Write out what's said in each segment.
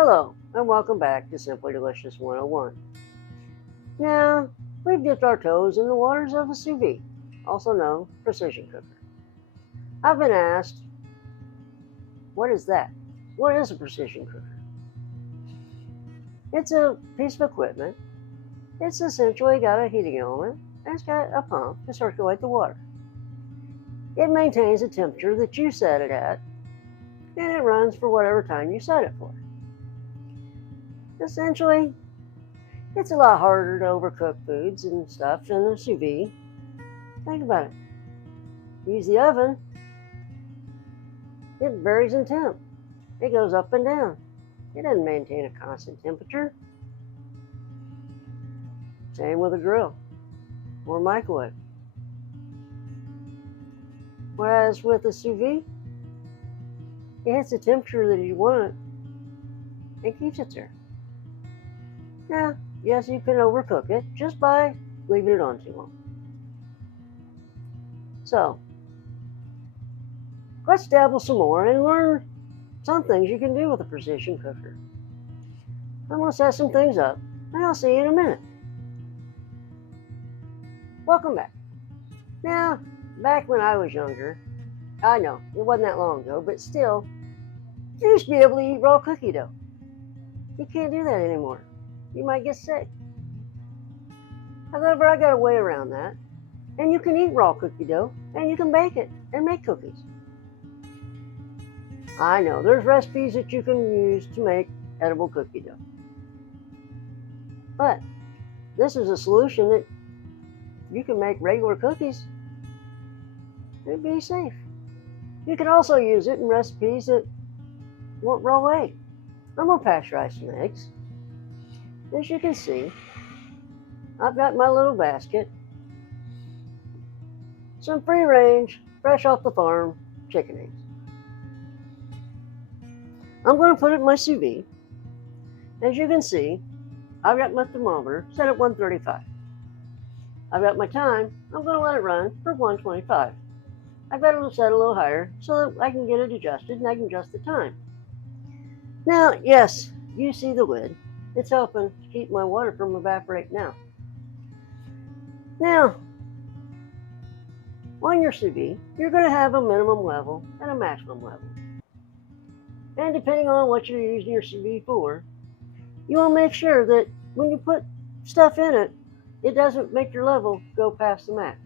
Hello, and welcome back to Simply Delicious 101. Now, we've dipped our toes in the waters of a sous vide, also known precision cooker. I've been asked, what is that? What is a precision cooker? It's a piece of equipment. It's essentially got a heating element, and it's got a pump to circulate the water. It maintains the temperature that you set it at, and it runs for whatever time you set it for. Essentially, it's a lot harder to overcook foods and stuff than a sous vide. Think about it. Use the oven, it varies in temp. It goes up and down. It doesn't maintain a constant temperature. Same with a grill or microwave. Whereas with a sous vide, it hits the temperature that you want and keeps it there. Now, yes, you can overcook it just by leaving it on too long. So, let's dabble some more and learn some things you can do with a precision cooker. I'm going to set some things up, and I'll see you in a minute. Welcome back. Now, back when I was younger, I know, it wasn't that long ago, but still, you used to be able to eat raw cookie dough. You can't do that anymore. You might get sick. However, I got a way around that. And you can eat raw cookie dough, and you can bake it and make cookies. I know, there's recipes that you can use to make edible cookie dough. But this is a solution that you can make regular cookies. It'd be safe. You can also use it in recipes that want raw egg. I'm going to pasteurize some eggs. As you can see, I've got my little basket. Some free range, fresh off the farm chicken eggs. I'm going to put it in my sous vide. As you can see, I've got my thermometer set at 135. I've got my time. I'm going to let it run for 125. I've got it set a little higher so that I can get it adjusted and I can adjust the time. Now, yes, you see the lid. It's helping to keep my water from evaporating out. Now, on your sous vide, you're going to have a minimum level and a maximum level. And depending on what you're using your sous vide for, you want to make sure that when you put stuff in it, it doesn't make your level go past the max.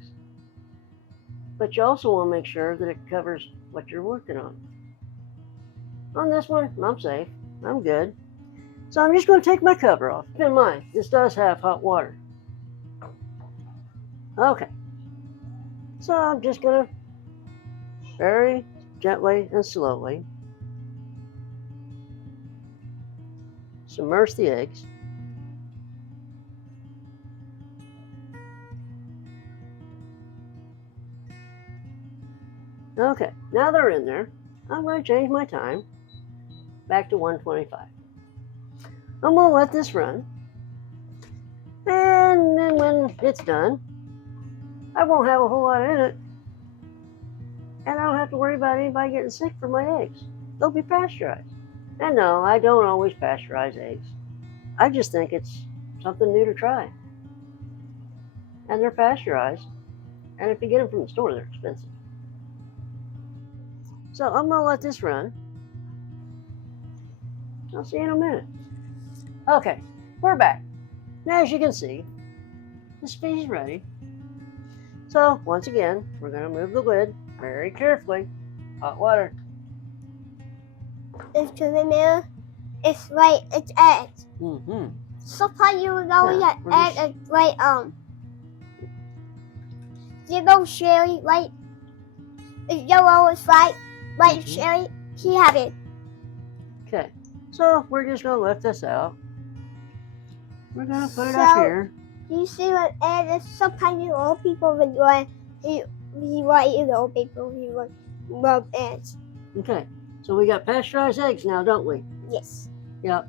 But you also want to make sure that it covers what you're working on. On this one, I'm safe. I'm good. So I'm just going to take my cover off. Keep in mind, this does have hot water. Okay. So I'm just going to very gently and slowly submerge the eggs. Okay, now they're in there. I'm going to change my time back to 125. I'm going to let this run. And then when it's done, I won't have a whole lot in it. And I don't have to worry about anybody getting sick from my eggs. They'll be pasteurized. And no, I don't always pasteurize eggs. I just think it's something new to try. And they're pasteurized. And if you get them from the store, they're expensive. So I'm going to let this run. I'll see you in a minute. Okay, we're back. Now, as you can see, the sous is ready. So, once again, we're going to move the lid very carefully. Hot water. It's to the mirror. It's like it's eggs. Mm-hmm. Sometimes you know Yeah, that egg is like yellow cherry, like it's yellow is like cherry. He have it. Okay, so we're just going to lift this out. We're going to put it up here. You see what egg is? Sometimes you old people would like he like you old people he would love eggs. Okay, so we got pasteurized eggs now, don't we? Yes. Yep.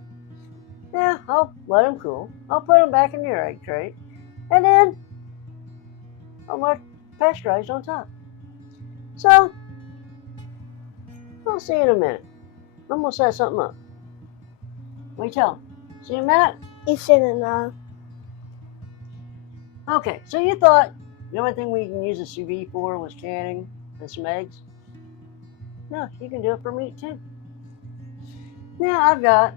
Yeah, I'll let them cool. I'll put them back in your egg tray. And then I'll mark pasteurized on top. So, I'll see you in a minute. I'm going to set something up. Wait till. See a minute? You shouldn't know. Okay, so you thought the only thing we can use a sous vide for was canning and some eggs? No, you can do it for meat too. Now I've got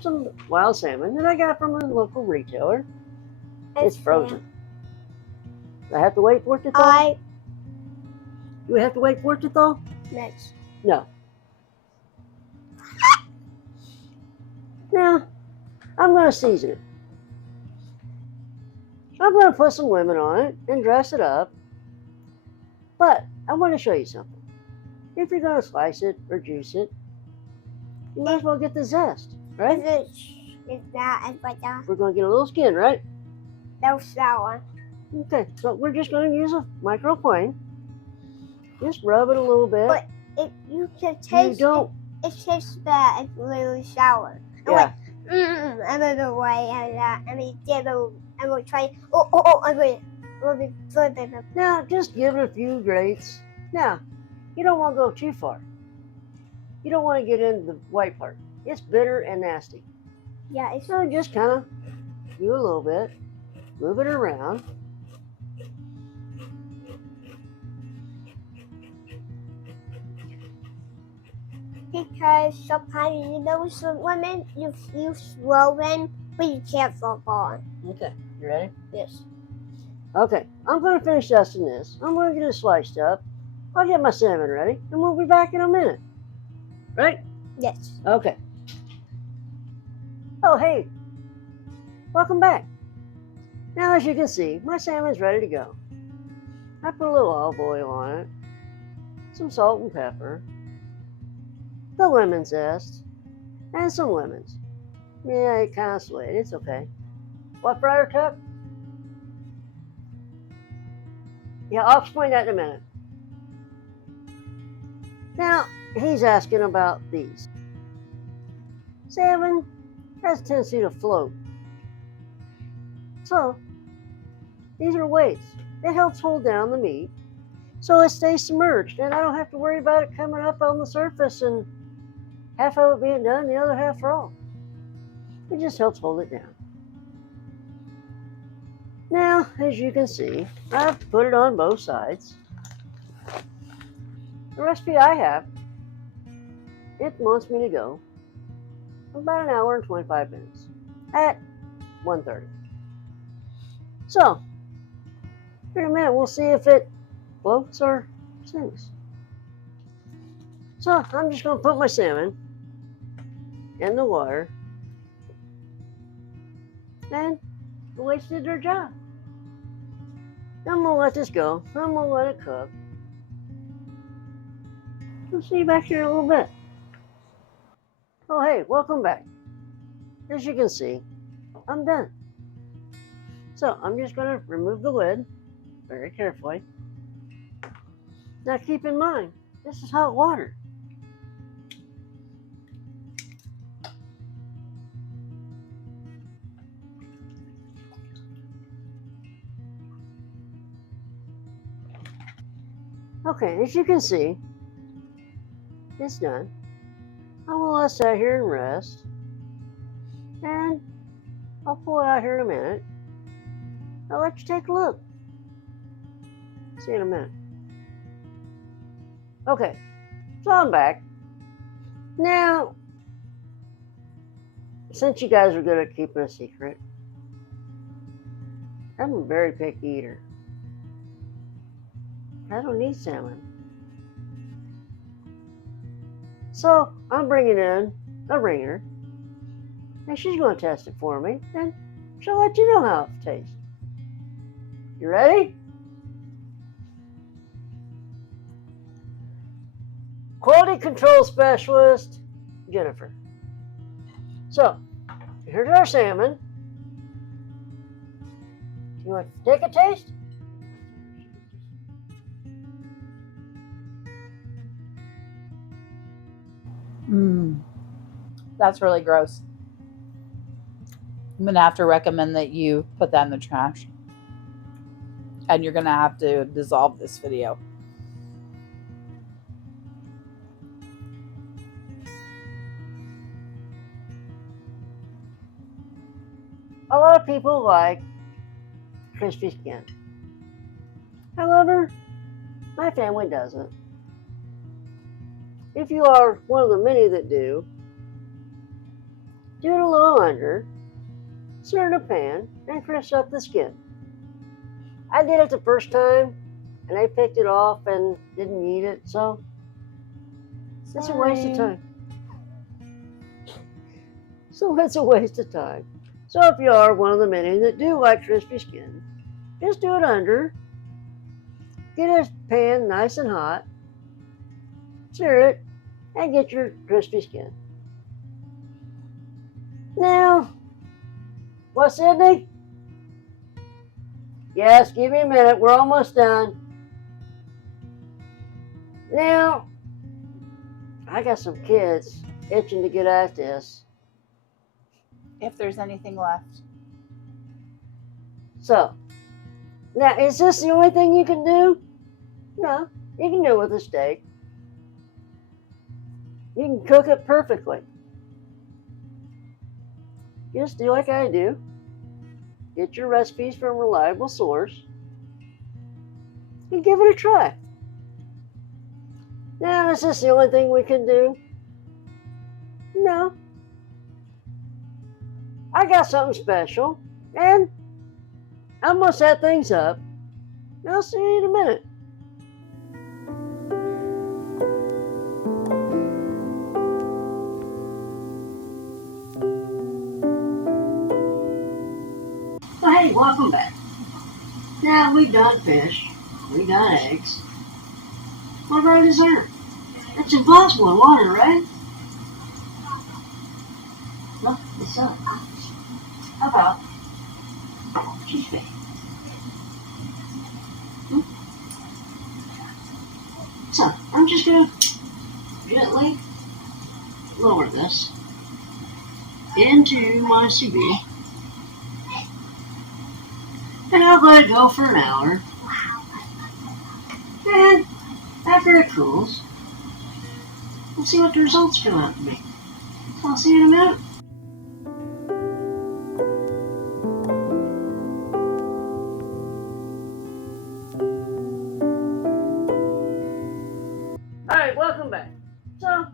some wild salmon that I got from a local retailer. It's frozen. Do I have to wait for it to thaw? Do we have to wait for it to thaw? Next. No. Now, I'm going to season it. I'm going to put some lemon on it and dress it up. But I want to show you something. If you're going to slice it or juice it, you might as well get the zest, right? It's not as better. We're going to get a little skin, right? No sour. Okay, so we're just going to use a microplane. Just rub it a little bit. But you can taste it. It tastes bad. It's really sour. Yeah. I'm going to wait I'm going to try. I'm going to put it up. Now, just give it a few grates. Now, you don't want to go too far. You don't want to get into the white part. It's bitter and nasty. Yeah, So just kind of do a little bit. Move it around. Because sometimes some women you slow them, but you can't fall on. Okay, you ready? Yes. Okay, I'm going to finish dusting this. I'm going to get it sliced up. I'll get my salmon ready, and we'll be back in a minute. Right? Yes. Okay. Oh, hey. Welcome back. Now, as you can see, my salmon's ready to go. I put a little olive oil on it, some salt and pepper, the lemon zest, and some lemons. Yeah, it kind of slid. It's okay. What fryer cup? Yeah, I'll explain that in a minute. Now, he's asking about these. Salmon has a tendency to float. So, these are weights. It helps hold down the meat so it stays submerged, and I don't have to worry about it coming up on the surface and half of it being done, the other half raw. It just helps hold it down. Now, as you can see, I've put it on both sides. The recipe I have, it wants me to go about an hour and 25 minutes at 1:30. So, in a minute, we'll see if it floats or sinks. So, I'm just going to put my salmon in the water, and the weights did their job. I'm going to let this go. I'm going to let it cook. We'll see you back here in a little bit. Oh, hey, welcome back. As you can see, I'm done. So I'm just going to remove the lid very carefully. Now keep in mind, this is hot water. Okay, as you can see, it's done. I'm going to let it sit here and rest. And I'll pull it out here in a minute. I'll let you take a look. See you in a minute. Okay, so I'm back. Now, since you guys are good at keeping a secret, I'm a very picky eater. I don't need salmon. So I'm bringing in a ringer, and she's going to test it for me, and she'll let you know how it tastes. You ready? Quality control specialist, Jennifer. So, here's our salmon. You want to take a taste? That's really gross. I'm going to have to recommend that you put that in the trash. And you're going to have to dissolve this video. A lot of people like crispy skin. However, my family doesn't. If you are one of the many that do it a little under, sear in a pan, and crisp up the skin. I did it the first time, and I picked it off and didn't eat it, so it's a waste of time. So it's a waste of time. So if you are one of the many that do like crispy skin, just do it under. Get a pan nice and hot, sear it, and get your crispy skin. Now, what, Sydney? Yes, give me a minute. We're almost done. Now, I got some kids itching to get at this. If there's anything left. So, now, is this the only thing you can do? No, you can do it with a steak. You can cook it perfectly. Just do like I do. Get your recipes from a reliable source and give it a try. Now, is this the only thing we can do? No. I got something special, and I'm going to set things up. I'll see you in a minute. Well, hey, welcome back. Now, we've done fish, we've done eggs. What about dessert? It's impossible in water, right? No, it's not. How about cheesecake? So, I'm just going to gently lower this into my sous vide. And I'll let it go for an hour. And after it cools, we'll see what the results come out to be. So I'll see you in a minute. Alright, welcome back. So,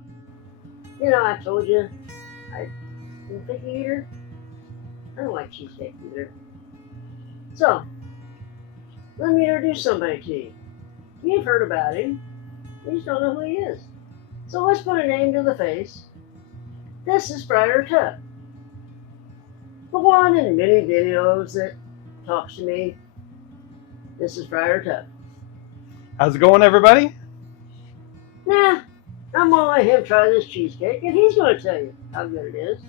I told you I'm a picky eater. I don't like cheesecake either. So, let me introduce somebody to you. You've heard about him. You just don't know who he is. So let's put a name to the face. This is Friar Tuck. The one in many videos that talks to me. This is Friar Tuck. How's it going, everybody? Nah, I'm gonna let him try this cheesecake, and he's gonna tell you how good it is,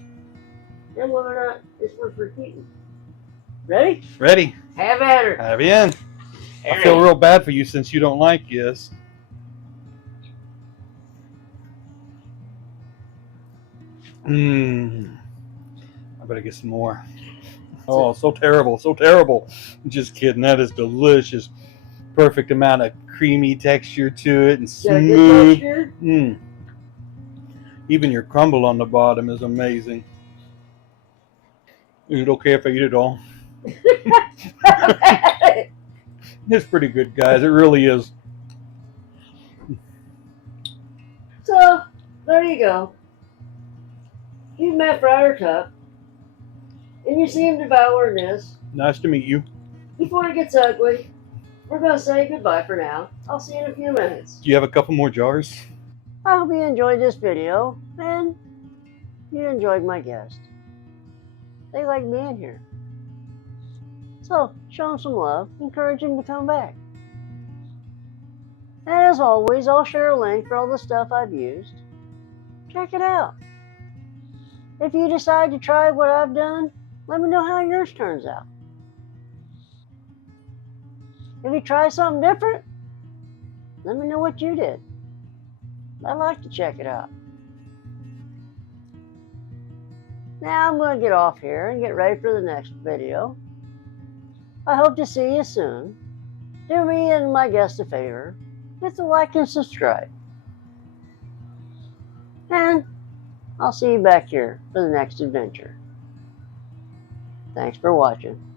and whether or not it's worth repeating. Ready? Ready? Have at her. Have you in? I feel real bad for you since you don't like this. I better get some more. Oh, so terrible, so terrible. Just kidding. That is delicious. Perfect amount of creamy texture to it and Got a good smooth. texture? Even your crumble on the bottom is amazing. Is it okay if I eat it all? It's pretty good, guys. It really is. So, there you go. You've met Friar Tuck, and you see him devouring this. Nice to meet you. Before it gets ugly, we're going to say goodbye for now. I'll see you in a few minutes. Do you have a couple more jars? I hope you enjoyed this video, and you enjoyed my guest. They like being here. So, show them some love, encourage them to come back. And as always, I'll share a link for all the stuff I've used. Check it out. If you decide to try what I've done, let me know how yours turns out. If you try something different, let me know what you did. I'd like to check it out. Now I'm going to get off here and get ready for the next video. I hope to see you soon. Do me and my guest a favor. Hit the like and subscribe. And I'll see you back here for the next adventure. Thanks for watching.